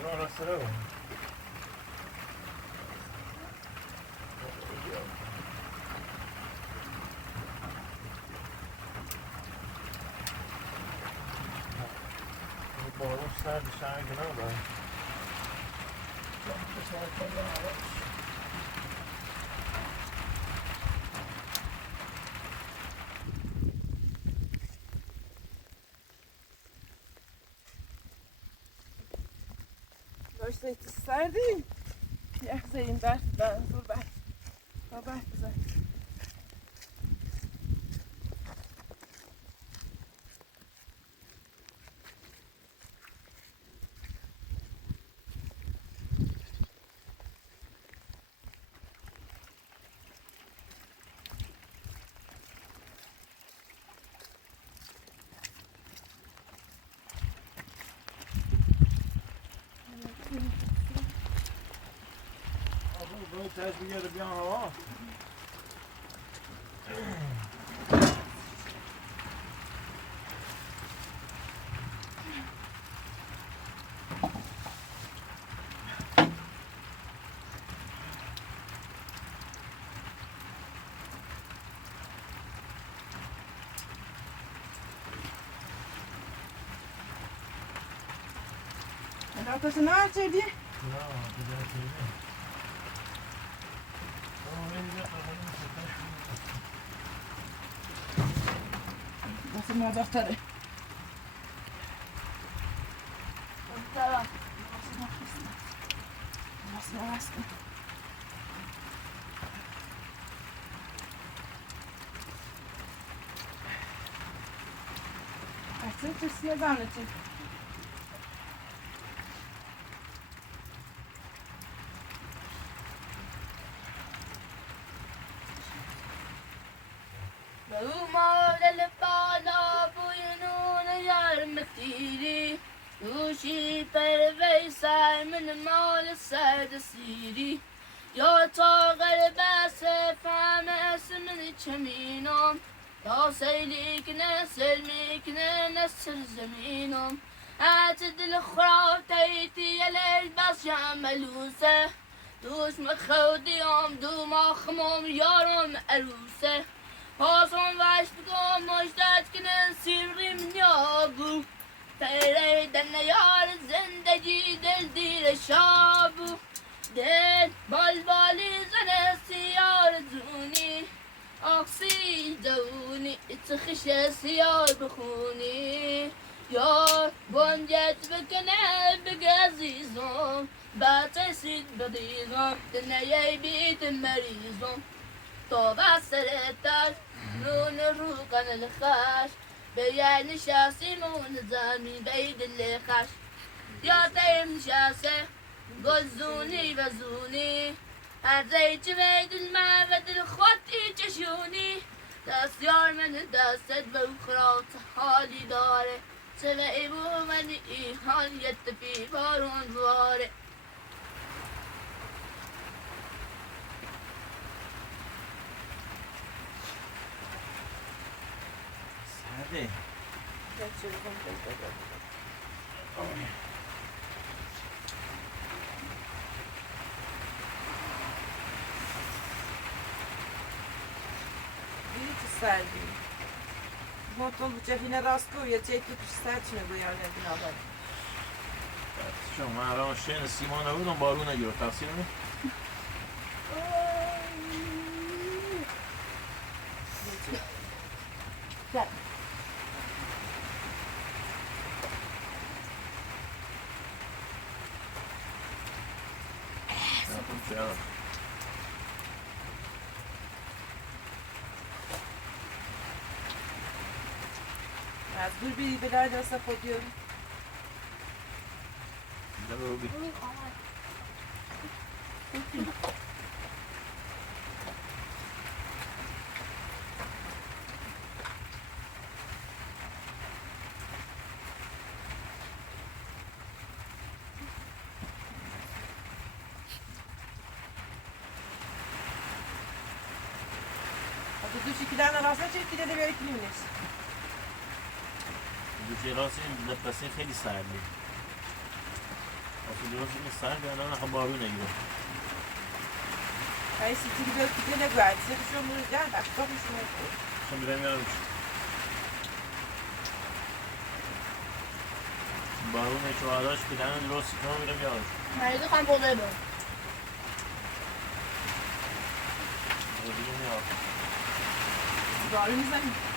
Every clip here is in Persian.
راه سره بود. بارون سرد شهر گناه باید. داشته ایتی سردی یخ زیین برد زور برد با برد بزن باید تشبیه رو بیان ها. رفتش نه چیدی؟ نه بجای چیدی. واسه ما دفتره Açın tüsüne ben açın. دوشی پروی سر من مال سرد سیری یا تا غربت فهم اسم چمینم یا سیلی کنه سلمی کنه نسر زمینم اعتدل خراب تیتی یلیل بس جملوسه دوش مخودیم دو ماخمم یارم عروسه حاصم وش بگم مجدد کنه سیری من یابو تیره دن یار زندگی دل دیر شابو دل بالبالی زن سیار زونی آخسی دونی اتخش سیار بخونی یار بانجت بکنه بگزیزم باتسید بدیزم دنیای بیت مریضم تو بسرتش نون رو کن الخش بیای نشستی مون زمین بید الخش یا تیم نشسته گزونی و زونی هر زیت بید المعبد الخطی چشونی دست یار من دستت به اخرات حالی داره سوی بو من ایهان یتفی بارون باره سرده سردی Motor بچه‌فینه راست کو یه چیزی توش سرد شونه بیاره بنابراین شما الان شن سیمان نبودم بارون نگیره تقصیر می؟ مجبور بیدی به در دست خود بیاری برو بی دوشی که در نراسته چه که داده بیاری کنیم نیست دوچه راستی لباسه خیلی سرده اصلا درست نیستن بیانا نخواه بارو نگیره های سیتی بیاد دیگه نگوید سیتشون رو جن بخشتاقشون رو چون بیرم میارم بارو نچوهاداش بیدن درست کنم بیرم میارم مریض خواهم بوده بود دیگه میارم دارو میزنیم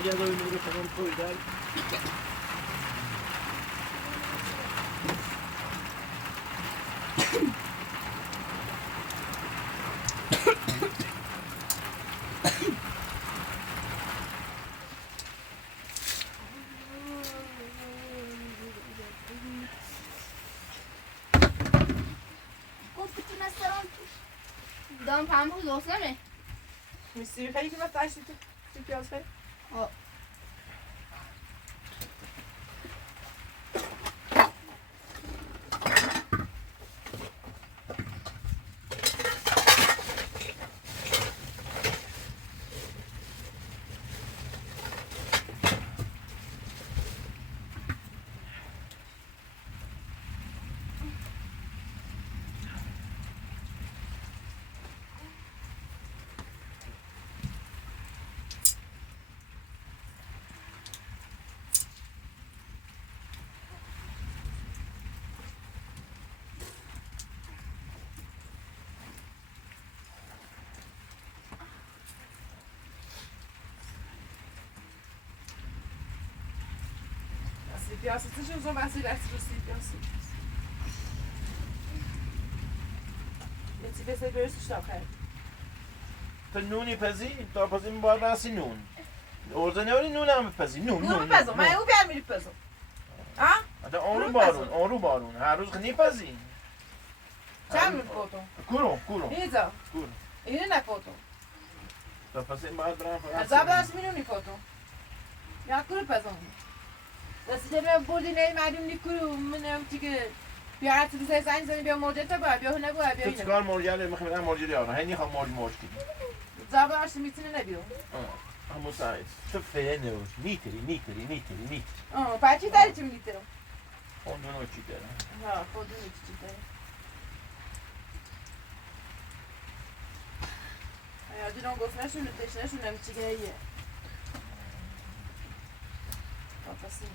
اگر داری میگه کنم توی دل دارم پمپو دوست نمی میسیبی خیلی که من تشتی تو پیاز خیلی Piaça, você já usou vasilha assim, piaça? Jetzt wird es böse Stocker. تو نونی پزی؟ تا پزی باید راسی نون ارزه نوری نون هم پزی نون نون پزم، من او بیار میری پزم آده آن رو بارون هر روز خنی پزی چند نون پوتون؟ کورو اینجا؟ اینه نه پوتون تا پزی باید برام از زبرش میرونی پوتون یا کورو پزم دستی جمعه بردی نیمدیم نی کورو منم دیگه بیا هر چیزی زنگ زنی بیا مرجع تا باید بیا نگو بیا تو چکار مرجعه میخوام مرجع دیارم هی نیخوام مرجع کنیم زبرش میتونه نبیو همون سایت تو فینوش نیتری بچه داری چی میگیترم؟ اون دونو چی دارم ها خودونی چی داری Ja, die dan gofressen met deze en dan moet je hier. Wat is dit?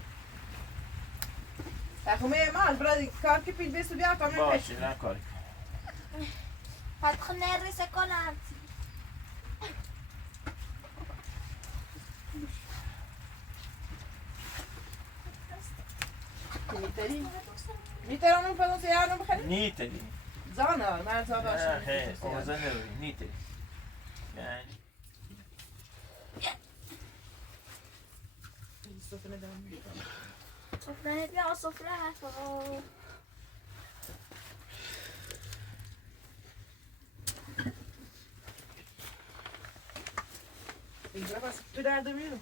Ja, kom mee man, brad, kar که پیش بیست بیا تا من باشه نه کاری فتح نرسه کنم میترانم فلان سیارم بخریم؟ نیتری زانه من تا نه باشه خیر اوزن نروی نیتری یعنی سفره دارم سفره بیا سفره هست اینجا بس به درد میرم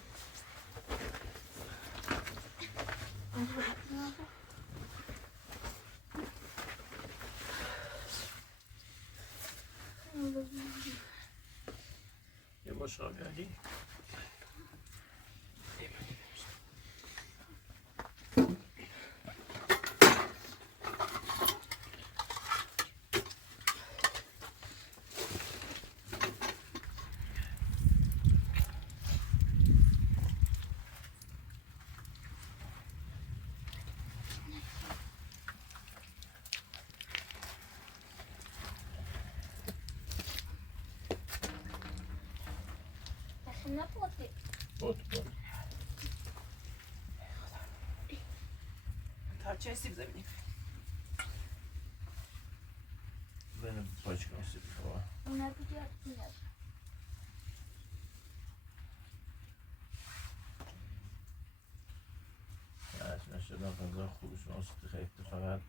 یه مشاگری نپوتی بود تا چه سیب زمینی بینم پاچ کنم سیبی خواه اونا بگیر بگیر نه نشدم غذا خوبش ناست خیلی فقط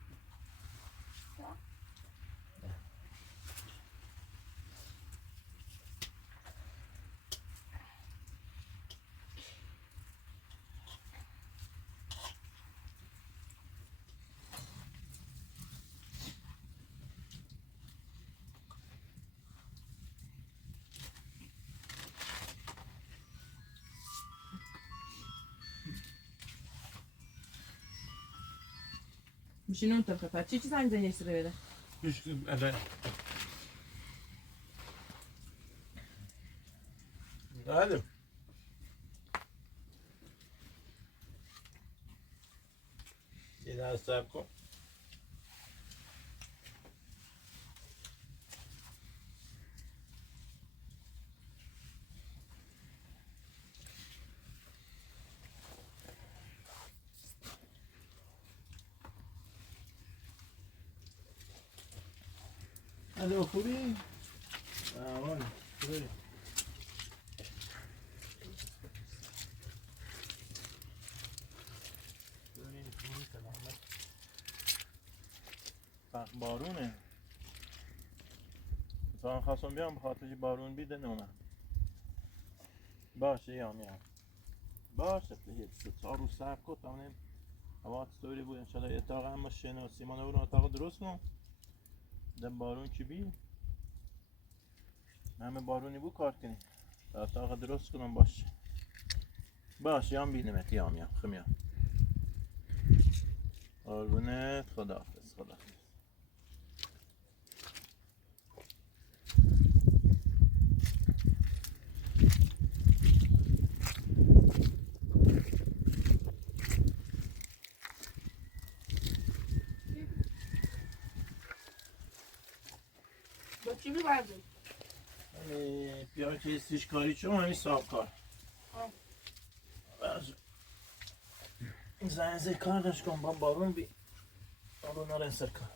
میشین اون طرف پس چی زنگ زنی سر بده Hadi. Yine hasta ko. Hadi okuyayım. Aman. Böyle. بارونه اتفاقا خواستم بیام بخاطر بارون بیده نومم باشه میام باشه یه 3-4 روز صبر کن تا من هوا طوری بود انشالله اتاق هم ماشین سیمان رو اتاق درست کنم دم بارون چی بی همه بارونی بود کار کنی تا اتاق درست کنم باشه بینمت میام خمیام قربونت خداحافظ با چی میبردی؟ بیان که استیش کاری چون همین صاف کار زنزه کار داشت کن با بارون بی بارون رو انسر کن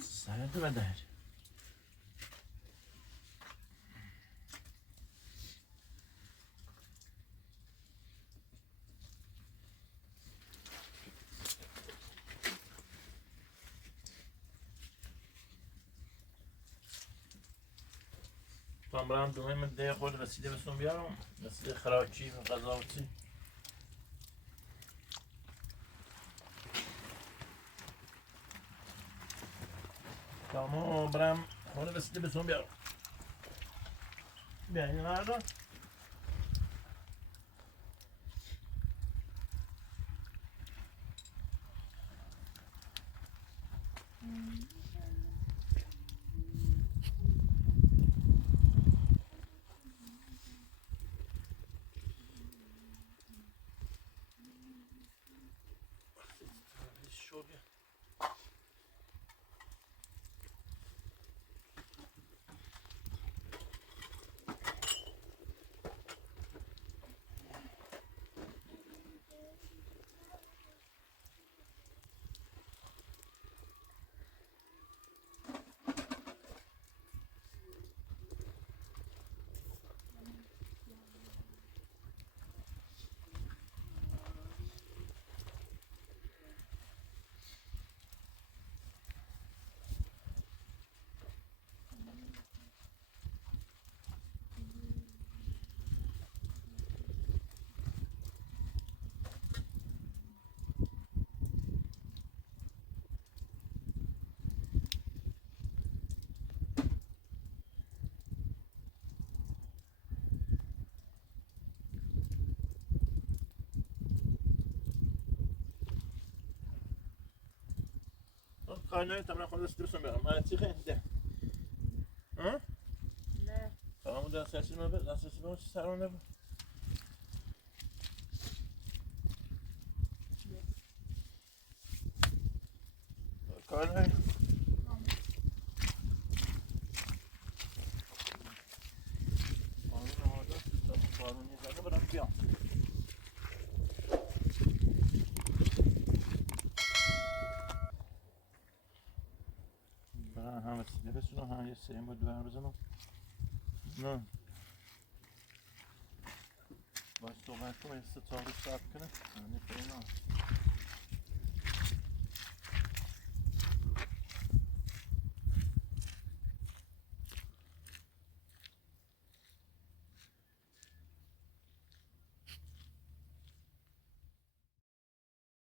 سرد و در برام دومه من ده خود رسیده بسون بیارم رسیده خراچی و غذاوتی تمام برام خود رسیده بسون بیارم بیا این مردم شوقه کارنامه تمرین خودش درستم برام. من چی خنده؟ ها؟ نه تمام دسترسی ما به دسترسی ما چی سرمون نبود. کارنامه. آره آره تو کارونی زده برام بیام. هم استیده بسونم هم یه سیم بود دوام بزنم نه باید صحبت کنم یه 3 تا رو صبر کنم همه پینا